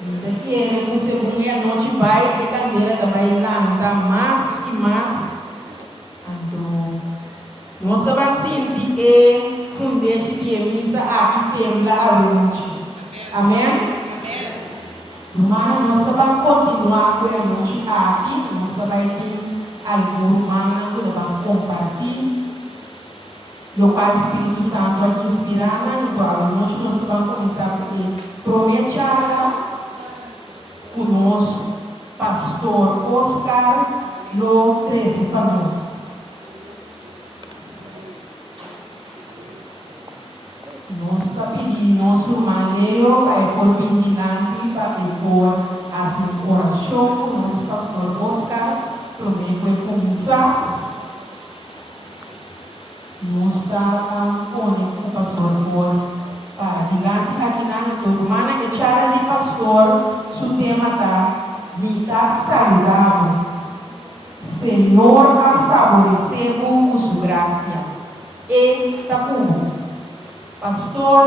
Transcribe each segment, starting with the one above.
Então, que o segundo a noite vai e candeira vai lá mais e mais. Então, nós vamos sentir que fundeste que é misa aqui tem lá a noite. Amém? Mas nós vamos continuar com a noite aqui. Nós vamos ter algo mais que vamos compartilhar. O Pai Espírito Santo vai inspirar na noite. Nós vamos começar a prometer o nosso pastor Oscar no 13 para nós. Nós pedimos nosso maneiro para por vigilante para pôr a oração do nosso pastor Oscar promete começar. Nós estamos com o pastor para adiante aqui na turma que chara de pastor, o tema está vida saudável. Senhor, a favorecer com sua graça. E está como? Pastor,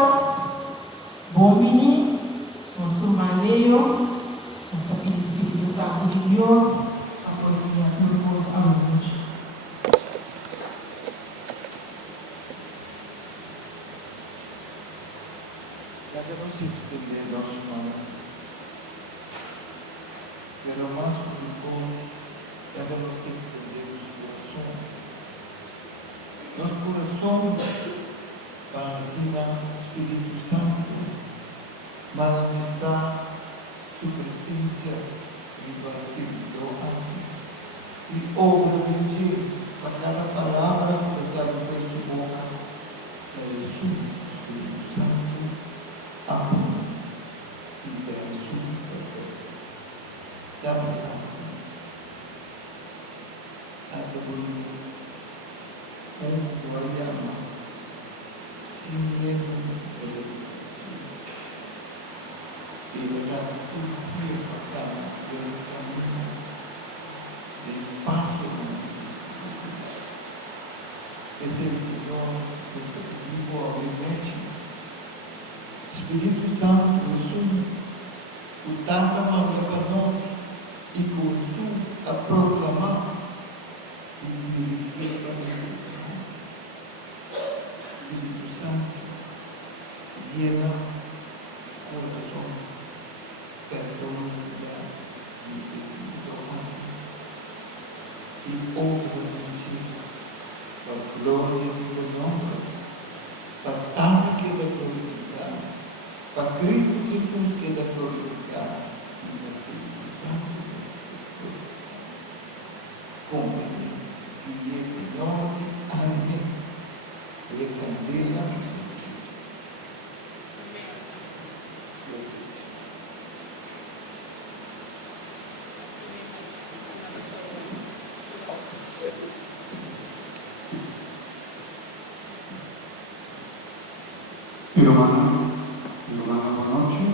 bom menino, nosso maneiro, nosso Espírito Santo de Deus, a poder a todos os alunos. Debemos extender nosso mano, pero más únicos, debemos extender los corazones para assinar Espírito Santo, manifestar su presencia y Brasil y obra de ti, para cada palabra que sale de su boca, de su Espírito Santo. Amor y persona perfecta. Dame santo. Atribuir un guayama sin miedo de realización. Y de dar tu tiempo a cada camino del paso de Cristo. Es el Señor que está vivo a mi Espírito Santo, Jesus, o tanta maneira para nós e com Jesus a proclamar e dirigir para nós. Espírito Santo, llena o coração, personalidade e espiritualidade e obra de ti, para a glória do teu nome, para tal que é glorificado. Para Cristo Jesus que é glorificado no Espírito Santo com Ele, que é Senhor e Amém. Ele candela Hermano, buenas noches.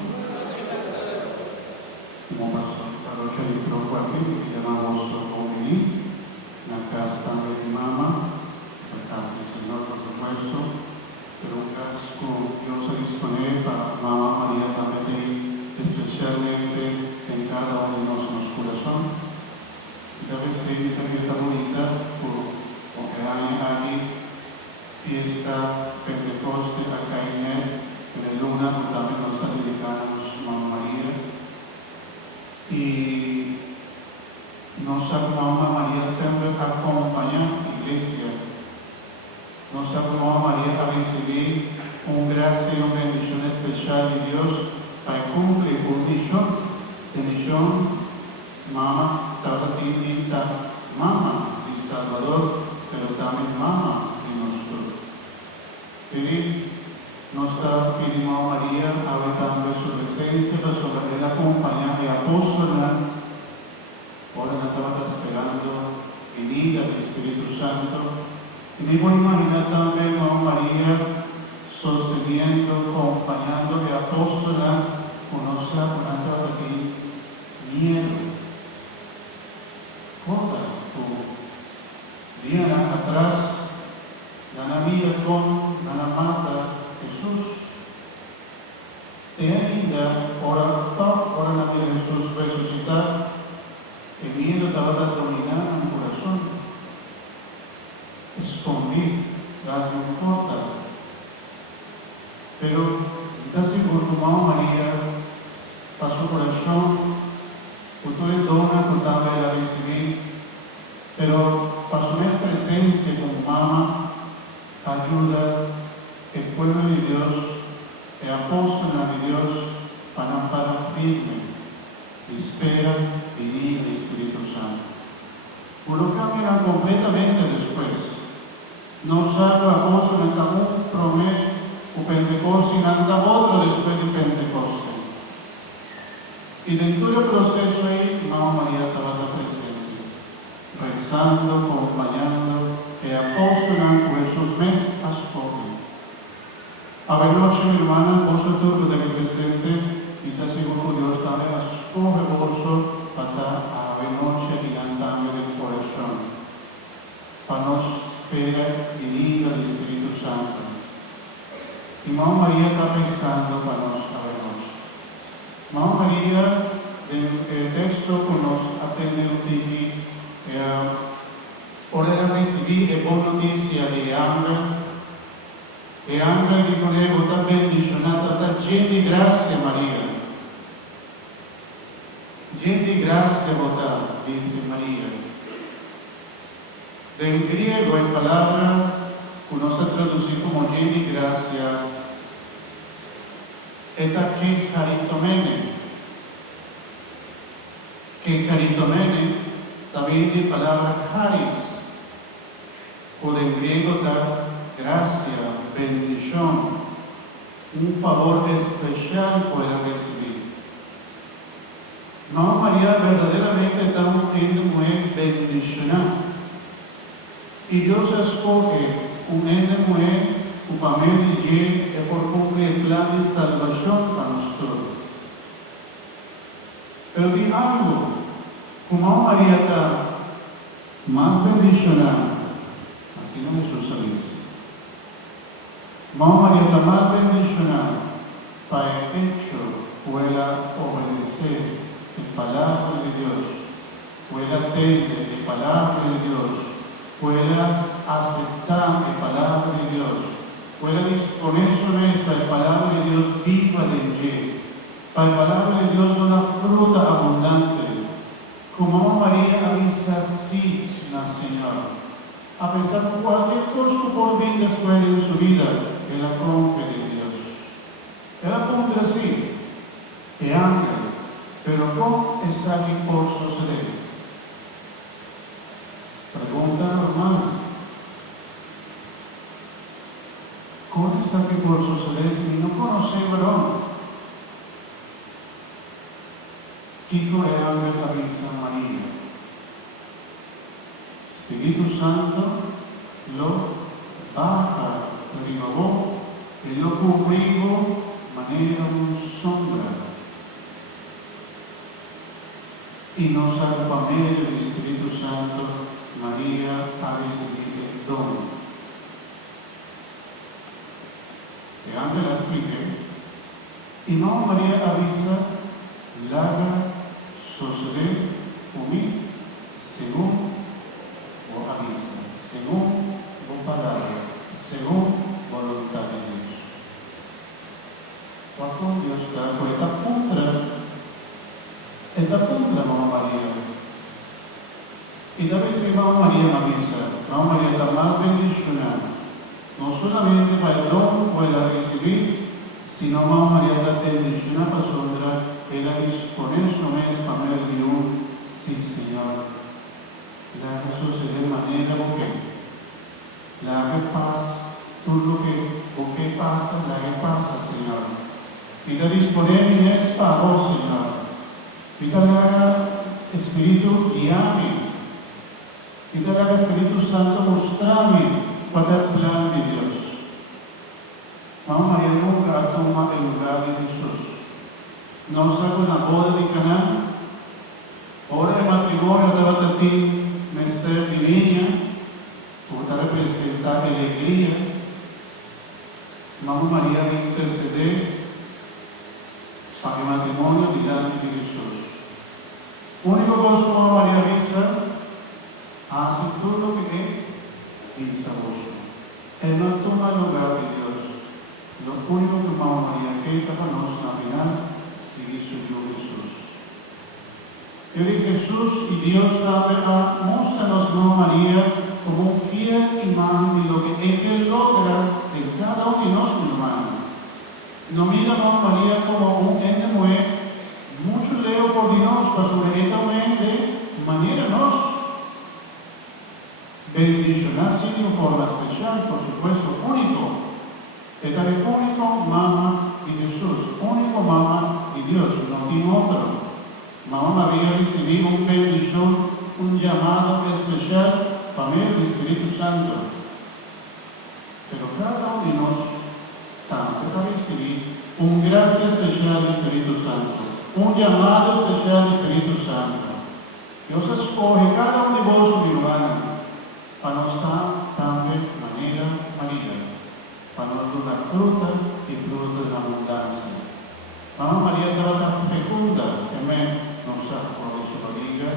Como pastor parroquia de Crocuaque, que llamamos Omini, la casa de mi mamá, la casa del Señor, por supuesto, pero un casco Dios se dispone para Mamá María también, especialmente en cada uno de nuestros corazones. Y a veces también está bonita porque hay aquí fiesta Pentecoste acá en el Luna, también nos está dedicando Mamá María. Y nos Mamá María siempre acompaña a la iglesia. Nos Mamá María a recibir un gracia y una bendición especial de Dios para cumplir con misión, Mamá, Tatatita, Mamá de Salvador, pero también Mamá de nosotros. Y nuestra Mamá María, habitando su presencia, sobre la compañía de apóstola, ahora nos estaba esperando venida del Espíritu Santo. Y me voy a imaginar también Mamá María sosteniendo, acompañando de apóstola, con nuestra aquí, miedo. Conta, días atrás, la mía con la mata Jesús. E ainda, ora firme, esperan venir el Espíritu Santo. Uno cambia completamente después. No sabe a cosa en el promet o Pentecoste y anda otro después de Pentecoste. Y dentro del proceso ahí, Mamá María estaba presente, rezando, acompañando, y apóstola con esos meses a escoger. A ver, noche, mi hermana, vos turno de mi presente, y te aseguro que Dios también a escoger vos para a ver noche y andando del corazón. Para nos esperar venida del Espíritu Santo. Y Mamá María está pensando para nos a ver noche. Mamá María, el texto que nos atende aquí, ora recibir la buona notizia di Angelo. E Angelo di Conego sta bendizionata da gente di grazia Maria. Gente di grazia vota, Virgen María. Del griego es palabra que nos traduce como gente di grazia. Esta que caritomene. Que caritomene también de palabra charis. O del griego da gracia, bendición, un favor especial puede recibir. Mamá María verdaderamente está muy bendicionada. Y Dios escoge un ente muy para medir y por cumplir el plan de salvación para nosotros. Pero di algo, como Mamá María está más bendicionada, así no Jesús dice. Mamá María está más bendicionada para el hecho pueda obedecer la palabra de Dios, pueda atender la palabra de Dios, pueda aceptar la palabra de Dios, pueda disponer sobre esta la palabra de Dios viva de ella, para la palabra de Dios una fruta abundante, como Mamá María avisa sí la Señora. A pesar de cualquier cosa por venir después de su vida, ella confía en Dios. Ella contra sí, es ángel, pero ¿cómo está aquí por suceder? Pregunta normal. ¿Cómo está aquí por suceder si no conoce varón? Kiko es ángel avisa a María. Espíritu Santo lo baja, lo renovó y lo cubrió de manera muy sombra. Y nos acompaña el Espíritu Santo, María ha recibido el don. El ángel explica, y no María avisa, la haga suceder por mí según avisa, según palabra, según voluntad de Dios. Cuando Dios está con esta contra Mamá María. Y tal vez Mamá María avisa, Mamá María está más bendicionada, no solamente para el don pueda recibir, sino Mamá María está bendicionada para sobre ella disponer su mes para medio de un sí, Señor. La haga suceder de manera que la haga paz, todo lo que pasa, la haga paz, Señor. Y la disponer mi mes para vos, Señor. Y la haga Espíritu guiarme. Y la haga Espíritu Santo mostrarme para el plan de Dios. Mamá María nunca toma el lugar de Jesús. No sabe una boda de Caná. Ahora el matrimonio estaba a ti. Mestre de niña, para representar alegría, Mamá María va a interceder para el matrimonio delante de Jesús. Único cosa que Mamá María avisa, hace todo lo que dice vos. Él no toma el lugar de Dios. Lo único que Mamá María queda para nosotros al final, sigue su Dios Jesús. Yo digo Jesús y Dios también muéstranos Mamá María como un fiel imán de lo que Él logra en cada uno de nosotros, hermanos. No mira a Mamá María como un ente muy bendicionar de una forma especial, por supuesto, único. Esta es único mamá de Jesús, único mamá de Dios, no tiene otro. Mamá María recibió una bendición, un llamado especial para mí el Espíritu Santo. Pero cada uno de nosotros también va a recibir una gracia especial del Espíritu Santo, un llamado especial del Espíritu Santo. Dios escoge cada uno de vosotros de lugar para nos dar también de manera María, para nos dar fruta y fruta de la abundancia. Mamá María estaba tan fecunda, amén, no sé por eso lo diga,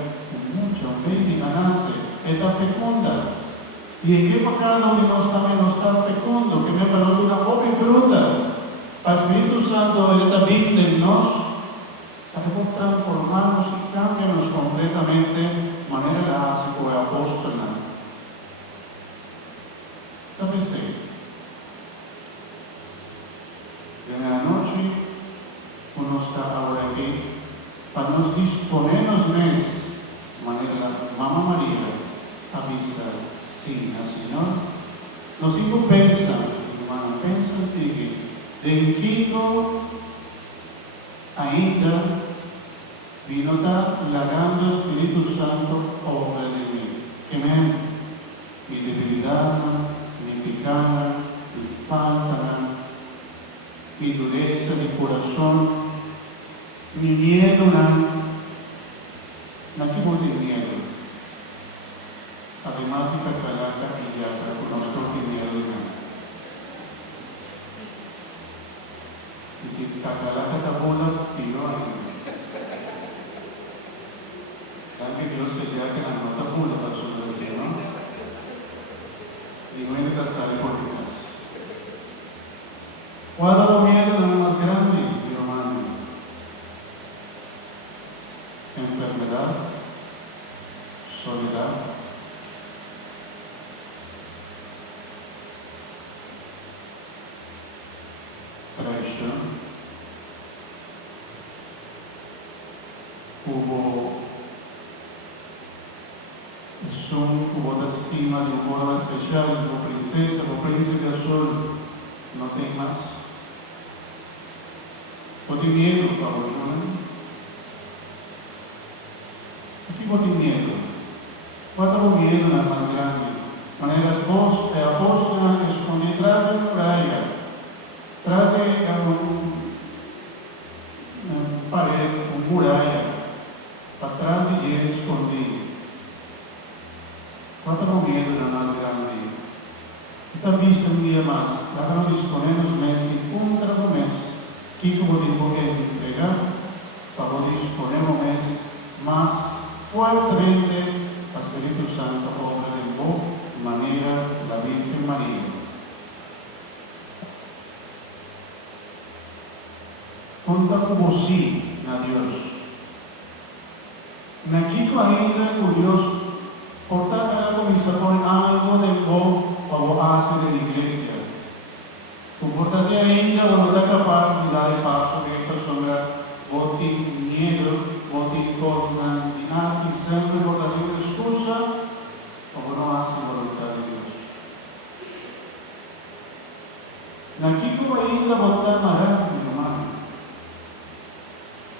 mucho, baby, nace, está fecunda. Y en que cada uno de nosotros también nos está fecundo, que me para una poca fruta. El Espíritu Santo, Él está vivo en nosotros, para que transformarnos y cambiarnos completamente de manera básica o apóstola. Tal vez sí. En la noche, uno está ahora aquí para nos disponernos más de manera Mamá María avisa, sí, Señor. Nos digo, pensa, hermano, pensa en ti, de Kiko ainda vino está lagando el Espíritu Santo obra de mí. Amén. Mi debilidad, mi pecado, mi falta, mi dureza de corazón, mi miedo, no tengo de miedo. Además de Cacalaca y ya se conozco que miedo. Y si Cacalaca está bola, tiro ahí. También Dios se ya que la nota pula para su vecino. Y no hay que casar por Dios. ¿Cuál es el miedo más grande, mi hermano? Enfermedad, soledad, traición. Hubo estima de una forma especial, como princesa, como príncipe azul, no tem más. ¿Pode miedo, Pablo João? ¿Por qué pode miedo? ¿Cuál es el miedo la más grande? Manera apóstola esconde tras de muralla, tras de una pared, una muralla, atrás de ella escondido. ¿Cuál es el miedo la más grande? Esta vista un día más, háganos disponernos mes y un trago mes, que como digo que entregar, para disponer un mes más fuertemente al Espíritu Santo, obra de vos, manera la Virgen María. Conta como sí a Dios. Naquito ainda con Dios, portar algo misapón, algo de vos, para hacer de la iglesia. Comportate ainda cuando está capaz de dar el paso de esta persona, vos tienes miedo, vos tienes cosas, y nada, si siempre portate una excusa, o no hace la voluntad de Dios. Naquito ainda botar mará, mi hermano.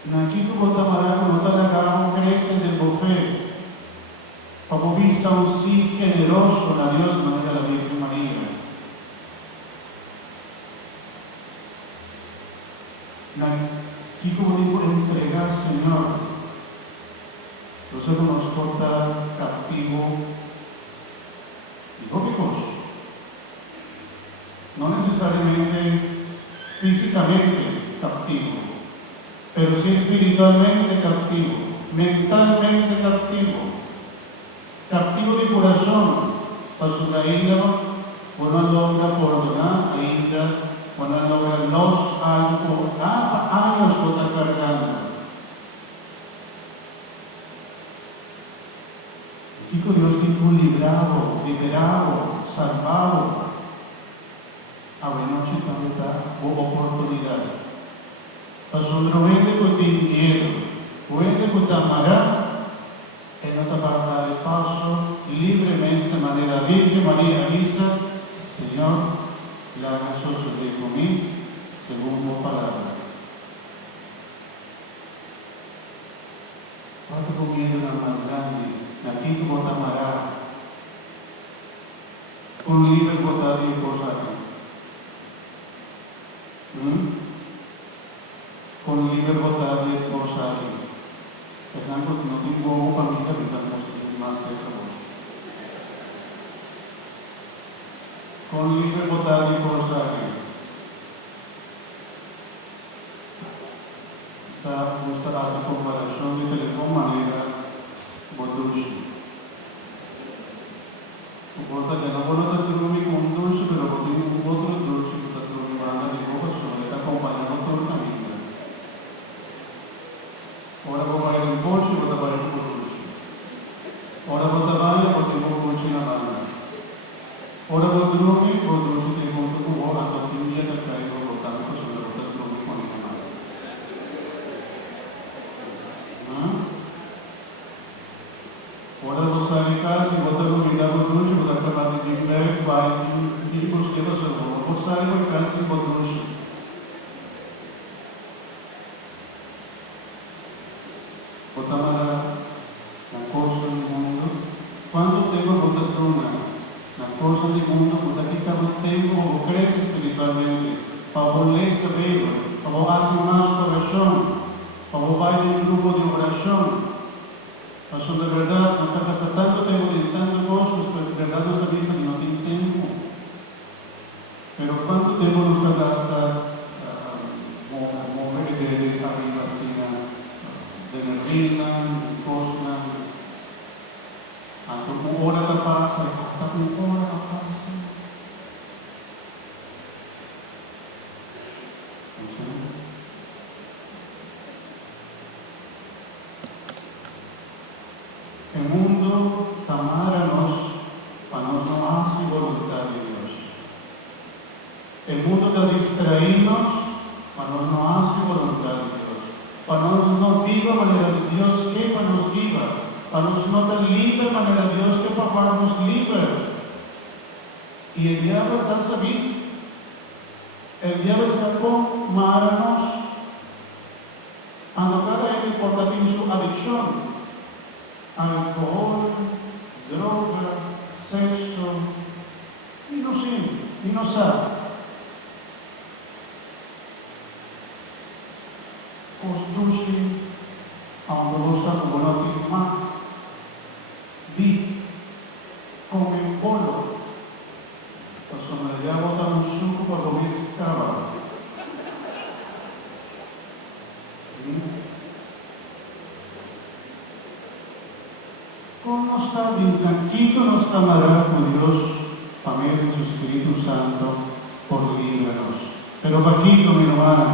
Naquito botar mará, cuando está acabando, crece del buffet. Como vista un sí generoso a Dios, manera la Virgen María. Aquí como digo, entregar, Señor. Nosotros nos porta captivo y cómicos. No necesariamente físicamente captivo, pero sí espiritualmente captivo, mentalmente captivo. Captivo de corazón, para su isla, cuando logra perdonar, ainda, cuando logra los años que está cargando. Y Dios te librado, liberado, salvado. Ahora noche también da oportunidad. Para su vende que tiene miedo, vende que te amará, Él no te va a dar el paso libremente de manera palabra. Cuando comienza más grande, aquí como tamará, con libre botado y cosa. Con libre botado y cosa. Es algo que no tengo familia que estamos más cerca de vos. Con libre botado y cosa. Gusta hacer comparación de teléfono manera botushi. Suporta que no puedo te trumi con un dulce, pero tengo otro dulce que te trumi banda de copa sobre está acompañando todo el camino. Ahora voy a ir en coche y voy a ir con dulce. Ahora voy a vaya porque tengo dulce en la banda. Ahora voy a trumi con dulce y tengo un cubo a todo el día del traigo botando sobre la bota trumi con la mano. Ora lo sai casi, volta lo mi davo luce, volta chiamate di me, vai, di moschino solo, lo sai lo casi con luce. Volta la cosa del mondo, quando tengo volta truna, la cosa del mondo, volta que cada tempo o crece espiritualmente, para voler saber, para hacer más corazón, para vai del grupo de oración. Mas de verdad, no está gastando tanto tiempo de tantas cosas, pero de verdad no está vista que no tiene tiempo. Pero ¿cuánto tiempo nos está gastando mover de arriba hacia de la rina, cosas? Hasta una hora la pasa, hasta una hora la pasa. El mundo tamara para nos no hace voluntad de Dios. El mundo te distraímos para nos no hace voluntad de Dios. Para nos no viva manera de Dios que para nos viva. Para nos no tan libre manera de Dios que para nos libre. Y el diablo está sabiendo. El diablo sacó maranos cuando cada uno porta en su adicción. Alcohol, droga, sexo, y no sé, y no sabe. Conduce a una cosa como la última, di, come el polo, persona ya bota un suco para comer cava. ¿Cómo está bien tranquilo nos amará con Dios, para medio de su Espíritu Santo, por líbranos? Pero Paquito, mi hermana,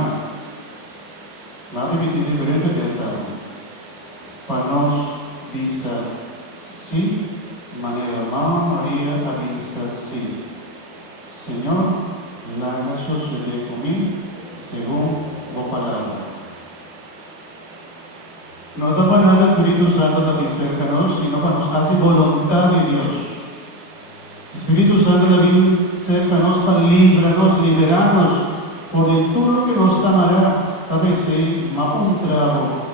la Biblia es diferente de esa. Para nos dice sí, manera Mamá María avisa sí. Señor, la gracia sucede conmigo, según tu palabra. No da para nada Espíritu Santo también cercanos, sino para nos hace voluntad de Dios. Espíritu Santo también cercanos para librarnos, liberarnos, por todo lo que nos amará, tal vez más un trago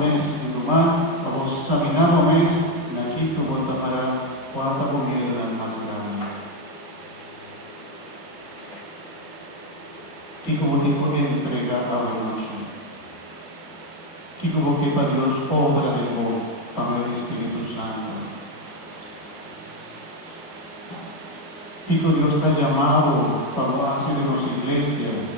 mes, y nomás, vamos a examinar un mes, aquí tu volta para cuánta comida más grande. Y como dijo, entrega a la noche. Y como que para Dios obra de vos, para el Espíritu Santo. Y que Dios está llamado para hacer en las iglesias.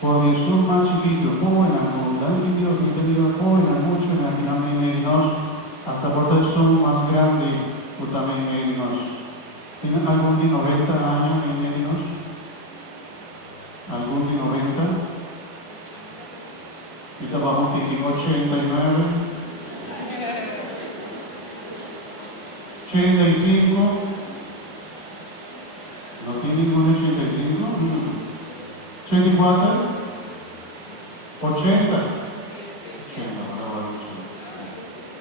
Porque son más chiquitos, buena, con de Dios, que te digo, buena, mucho en la final de Dios, hasta por son más grandes, o también en Dios. ¿Tienen algún de 90 años en Dios? ¿Algún de 90? Y estábamos en 89, 85, no tiene ningún 85, 84, 80,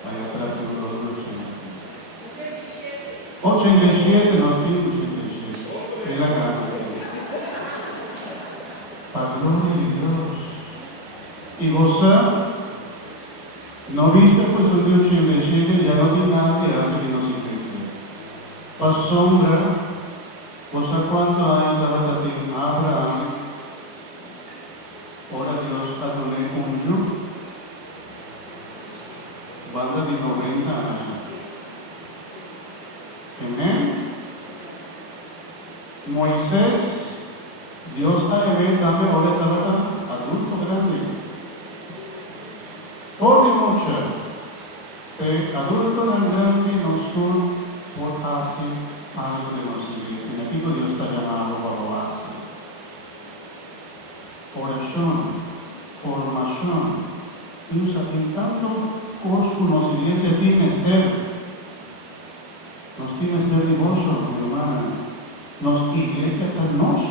ahí atrás de los 87, no tiene 87, es la grande. Para você no viste pues un Dios chile, ya no tiene nada que hacer Dios en Cristo. Pa sombra, cosa cuánto años estaba de Abraham, ahora Dios ha dado un yugo, banda de 90 años. Amén. Moisés, Dios ha de también ahora estaba adulto grande. Por mucho, adulto tan grande no son por hacer algo de los iglesia. Aquí Dios está llamando para lo hacer. Oración, formación. Dios en tanto cosas nos iglesia tiene ser. Nos tiene ser divorcio, mi hermana. Nos iglesia está nos.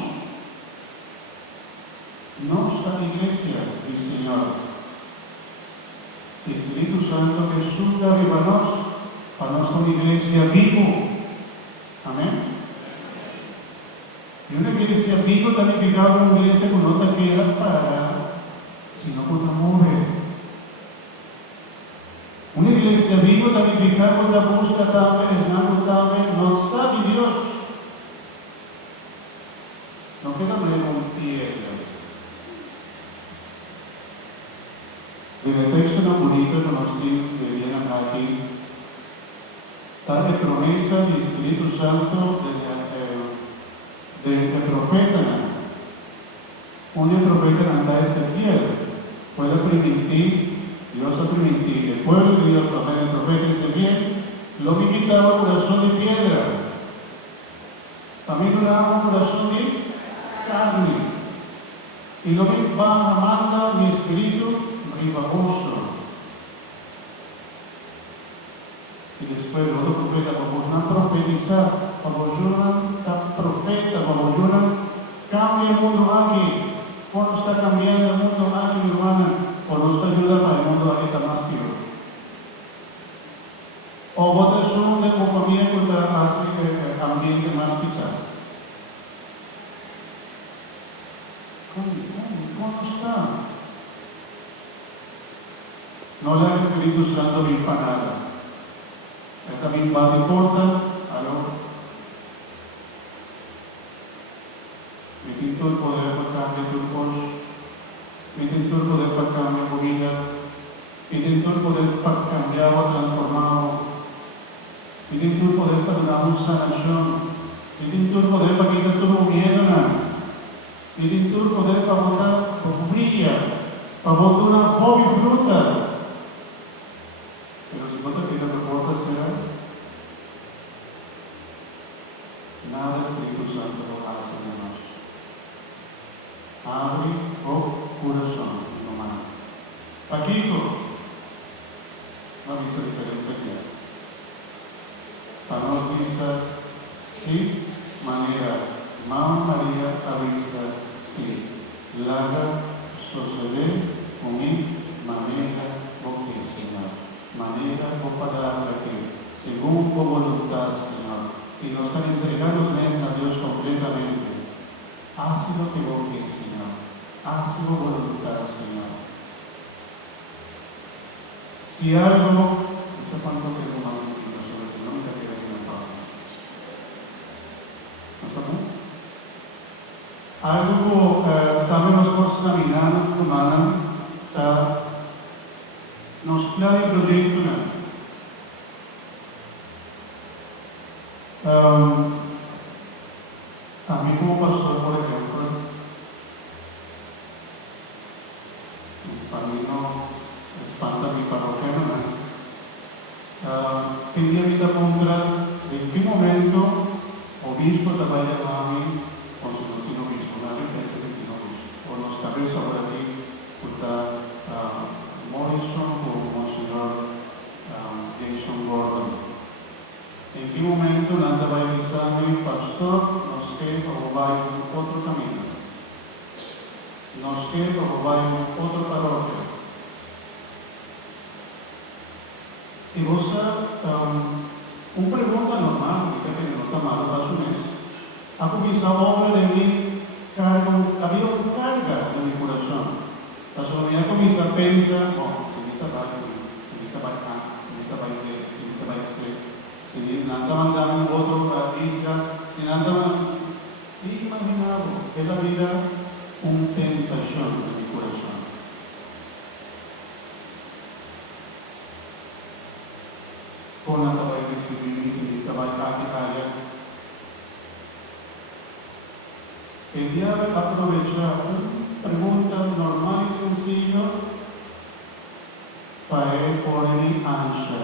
Nos la iglesia, el Señor. Espíritu Santo Jesús de arribanos para nuestra iglesia vivo. Amén. Y una iglesia viva significa una iglesia que no te queda para, sino que te mueve. Una iglesia viva significa que te busca también, no sabe Dios. No queda menos un pie. En el texto tan bonito que nos vienen aquí, está la promesa del Espíritu Santo del profeta. Un profeta anda Ezequiel puede permitir, Dios ha permitido, el pueblo de Dios, el profeta Ezequiel, lo que quitaba corazón de piedra. También daba un corazón de carne. Y lo que va a mandar mi espíritu ribaboso. Y después el otro profeta, vamos a profetizar, vamos a profeta, vamos a cambia el mundo aquí. ¿Cuándo está cambiando el mundo aquí, mi hermana? ¿O no está ayudando para el mundo aquí está más peor? ¿O vos son de tu familia que hace el ambiente más pisado? ¿Cómo está? No le ha Espíritu Santo bien para nada. Él también va de porta, algo. Me tinto el poder para cambiar tu voz. Me tinto el poder para cambiar tu vida. Me tinto el poder para cambiar o transformar. Me tinto el poder para dar una sanación. Me tinto el poder para quitar todo miedo. Me tinto el poder para botar brilla. Para botar una joven fruta. Pero si cuenta que te reporta será nada Espíritu Santo lo hace en nosotros. Abre o corazón, mi hermano. Paquito, una misa diferente aquí. Para nos dice sí, manera, Mamá María avisa sí. Lada sucede con mi manera porque Señor. Manera o palabra que, según tu voluntad, Señor, y nos han entregado a Dios completamente. Haz lo que vos quieres, Señor. Haz tu voluntad, Señor. Si algo, no sé cuánto tengo más minutos sobre eso, no me queda aquí en paz. ¿No está bien? Algo también nos examinamos, humanos, nos trae proyecto. A mí como pastor, por ejemplo, para mí no espanta mi parroquia, tenía vida contra en qué momento obispo te va a llamar a mí o si no tiene obispo, nadie piensa que tiene obispo, o los cabezas ahora aquí, Morrison o Monseñor Jason Gordon. ¿En qué momento nada va a avisarme, pastor, nos queda o va en otro camino? Nos queda o va en otra parroquia. Y vos, una pregunta normal, que no está mal, ha comenzado hombre de mí, había una carga en mi corazón. La solemnidad comienza pensa, oh, se mi trabalho, se mi trabalho, se mi trabalho, se mi trabalho, se nada mandando un otro artista, se nada imaginado, es la vida una tentación en mi corazón. Con la trabalho que se vive, se mi trabalho, el diablo aprovecha una pregunta normal y sencilla para él poner ansia.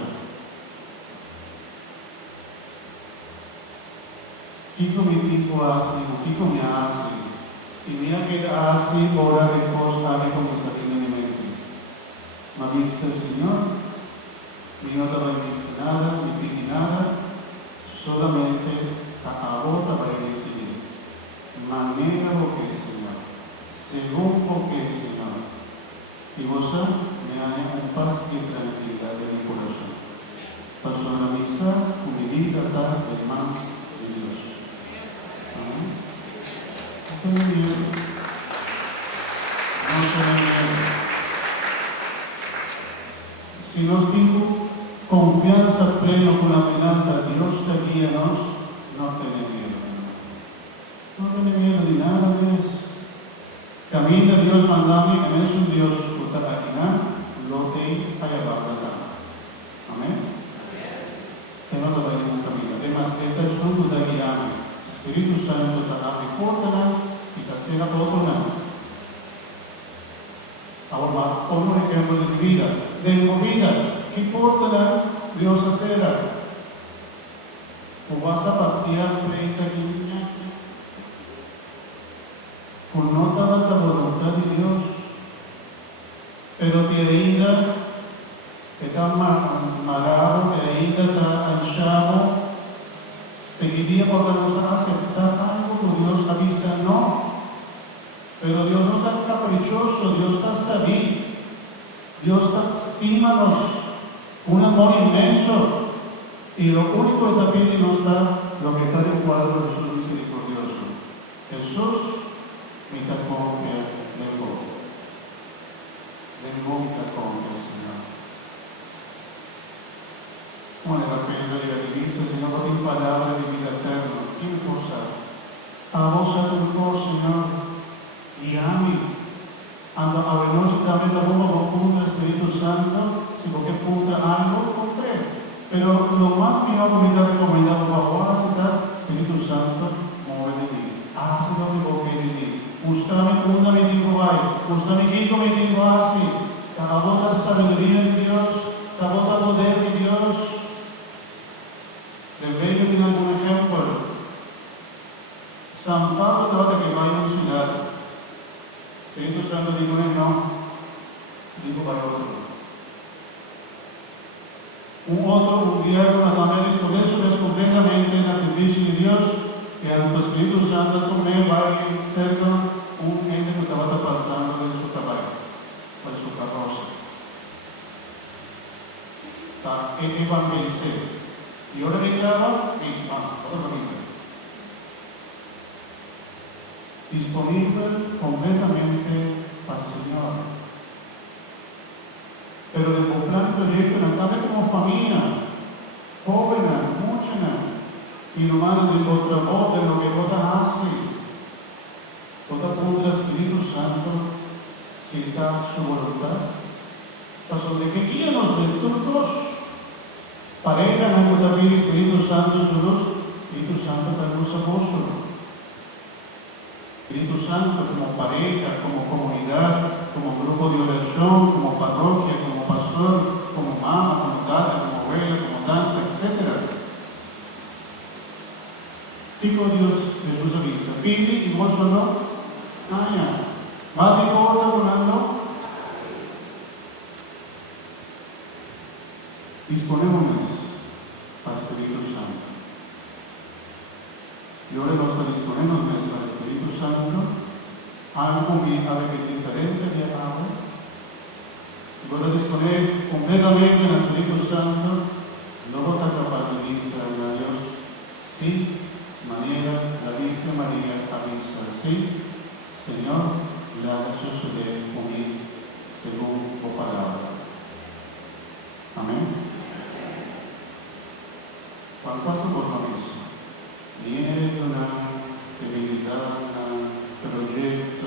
¿Qué mi tipo hace? ¿Qué me hace? Y mira que hace hora de cosas que comienza a tener en mente. Me dice el Señor, y no te va a decir nada, ni pide nada, solamente a vos te va a decidir. Manera lo que es Señor, según lo que es Señor, y vos me haya un paz y tranquilidad de mi corazón. Paso a la misa, humildad de mano de Dios. Amén. No tengo miedo. No tengo miedo. Si nos digo confianza plena con la mirada de Dios te guíanos, no tenemos miedo. No tiene miedo de nada más. Camina Dios mandame, que es un Dios que está aquí, lo te haya dado. Amén. Que no te vaya ningún camino. Además, esta es un duda guiame. Espíritu Santo te abre porta y te cierra todo nada. Ahora, como un ejemplo de mi vida. De mi vida, ¿qué porta Dios hacerá? O vas a partir 30 kilómetros. Con nota la voluntad de Dios, pero te ainda está amarrado, te ainda está anchado, te quería porque nos aceptar algo que Dios avisa, no. Pero Dios no está caprichoso, Dios está sabido, Dios está estímanos, un amor inmenso, y lo único que está pidiendo está lo que está de cuadro de Jesús misericordioso. Jesús mi confía en vos. De nunca confía, Señor. Bueno, la primera de la divisa, Señor, por tu palabra de vida eterna. ¿Qué cosa? A vos a tu cosa, Señor. Guíame. Ando a velocidad de bomba contra el Espíritu Santo. Si vos que contra algo, contra. Pero lo más que yo me está recomendado para vos hacer, Espíritu Santo, mueve de mí. Hace lo que vos quieres de mí. Mostrame una me digo vai, mostrame quem me digo assim, a boa sabedoria de Deus, a boa poder de Deus. Deveria ter algum exemplo. São Paulo trata que vai a uma cidade. Espírito Santo digo não, digo vai outro. Outro diálogo também escolhe completamente na serviço de Deus. Que el Espíritu Santo também vai cerca ente que estava passando em seu trabalho, para sua carroça. Tá, evangelizar. E ora declara, disponível completamente para o Senhor. Pero de comprar proyecto, no estamos como familia, joven, mucha. Y lo malo de otra voz, de lo que vos hace, vos contra el Espíritu Santo, si está su voluntad. Paso de que guían los turcos, pareja, no puede pedir Espíritu Santo su luz, Espíritu Santo para luz a vos. Espíritu Santo como pareja, como comunidad, como grupo de oración, como parroquia, como pastor, como mamá, como tata, como abuela, como tanta, etc. Digo Dios, Jesús avisa, pide y vos solo, más de corta volando, disponémonos al Espíritu Santo. Y ahora nos disponemos al Espíritu Santo, algo que a ver diferente de ahora. Si puedo disponer completamente al Espíritu Santo, no voy a capaz de decir a Dios, sí. Manera la Virgen María avisa, sí, Señor, la suceder conmigo. según tu palabra. Amén. ¿Cuánto compromiso? Miedo, debilidad, proyecto,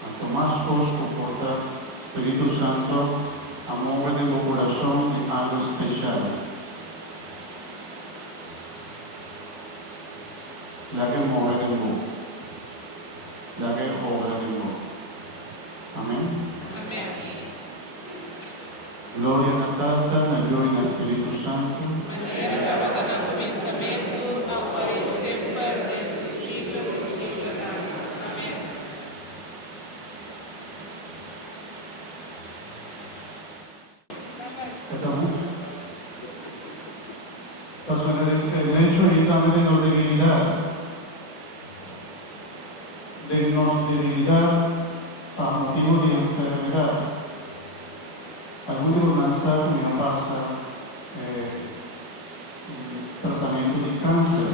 cuanto más costo porta Espíritu Santo, amor de tu corazón en algo especial. La que mueve de vos, la que obra de vos. Amén. Amén. Gloria a Tata, gloria al Espíritu Santo. El hecho y también de debilidad a motivo de enfermedad. Algunos lanzaron y no pasa tratamiento de cáncer.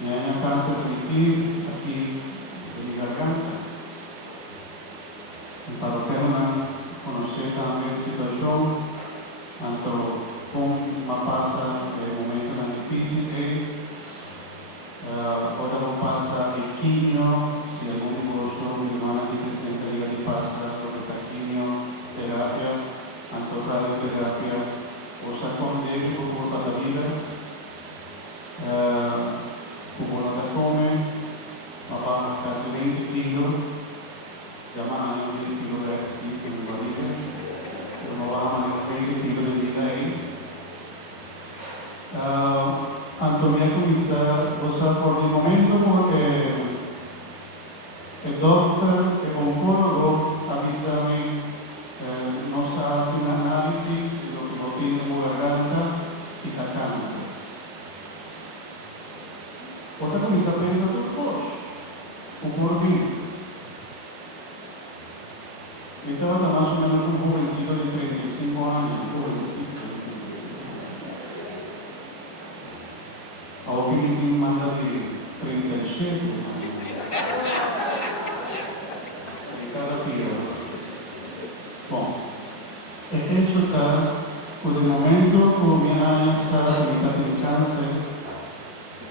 Y hay cáncer aquí de mi garganta. Para que conocer también la situación, tanto con una pasa de momento difícil, ahora no pasa de quimio, si algún negocio de mala presencia de la pasa, sobre la quimio, terapia, tanto radioterapia, o sea, con el por la vida, como la come, papá casi 20 kilos, llaman a 10 kilos de así que me barriga, pero no bajan a 20 kilos de vida ahí. Antonia comienza, o sea, por el momento, porque el doctor, el oncólogo, avisa no se hace un análisis de lo que no tiene en la garganta y la cáncer. Otra comienza a pensar por por mí. Yo estaba más o menos un jovencito de 35 años, un jovencito. Ahora que me manda de 37, de cada día. Bom, el hecho está, por el momento, como mi año está de cáncer,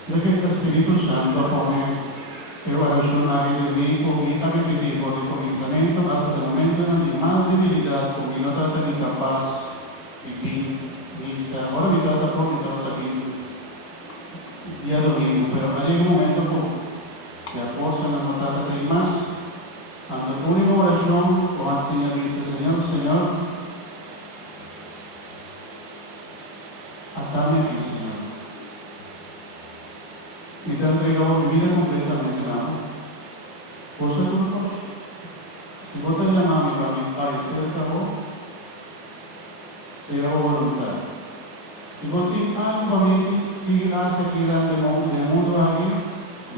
lo que el Espíritu Santo pone el oracionario de mí, con mi apetito de comenzamiento hasta el momento de más debilidad, porque no trata de incapaz, vivir, misa, ahora mi trata por mi trata aquí. Día domingo, pero hay un momento que a fuerza no trata de más, ante el único oración, o así me dice, Señor, atame aquí, Señor. Y te entregado mi vida completamente, ¿no? Vosotros, si vos te llamamos para mi Padre, sea el trabajo, sea voluntad. Si vos tienes algo para mí, si hace que del mundo aquí,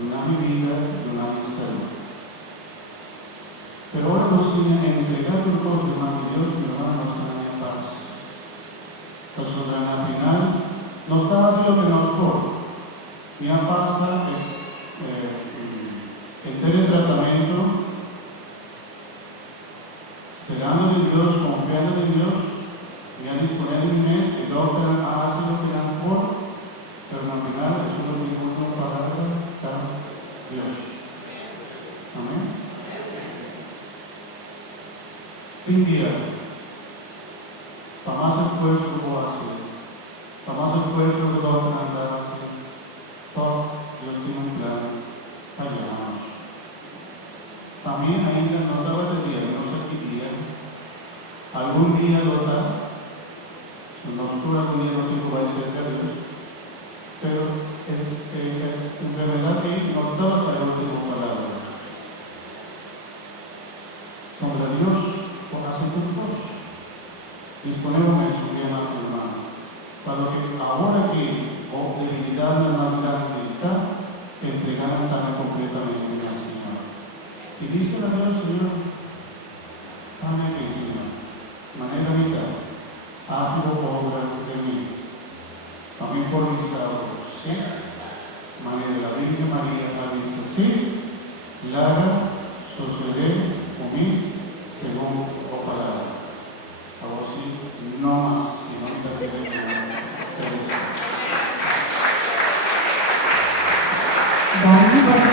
una mi vida, una mi salud. Pero ahora nos siguen entregando el gozo de Dios y nos van a mostrar en paz. Entonces, al final, no está haciendo lo que nos corre. Ya pasa el teletratamiento, esperando de Dios, confiando en Dios, ya disponiendo un mes, el doctor hace lo que dan por, pero al final es lo mismo con la palabra de Dios. Amén. Fin día, para más esfuerzo que puedo hacer, para más esfuerzo que el doctor andaba a hacer, todo Dios tiene un plan para llevarnos. También ainda no estaba de día, no sé qué día, algún día lo da, nos cura con Dios y va a ser de Dios, pero en realidad que no estaba la última palabra. Sobre Dios, por hacer tu cosa. Disponemos eso que más hermano. Para que ahora que debilidad más grande está, entregaron tan completamente al Señor. Y dice la Dios, Señor, dame que Señor, manera vital, ha sido obra de mí. También por mis sábados, ¿sí? María de la Virgen María, la dice, sí, Lara, sucede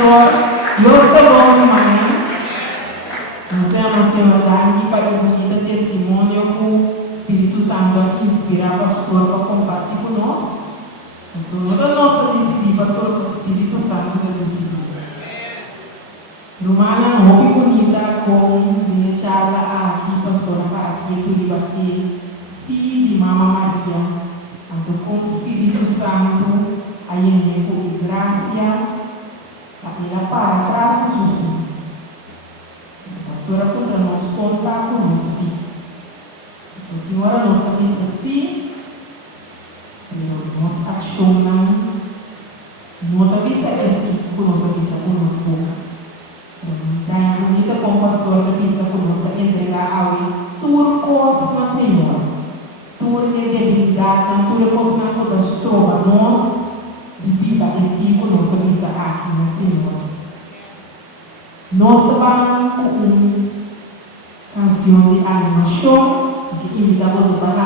pastor, Deus está bom, irmã. Nós temos, Senhor, aqui para o bonito testemunho que o Espírito Santo inspira o pastor para compartilhar conosco. Nós não nossa decidir, pastor, o Espírito Santo vai decidir. Lumana muito bonita com a charla aqui, pastora, aqui, que debater se de Mama Maria, então com o Espírito Santo, aí com graça, ela para trás de Jesus. Pastora, contra nós, conta conosco. Só que agora nós estamos assim, nós achamos, não avisa assim, que nós avisa conosco. Então, é bonita como o pastor avisa conosco, entregar ao tudo coisa, Senhor. Tudo é debilidade, tudo é coisa que nós trova nós, e viva assim conosco, avisa aqui, Senhor. Nós trabalhamos com uma canção de animação, que invitamos para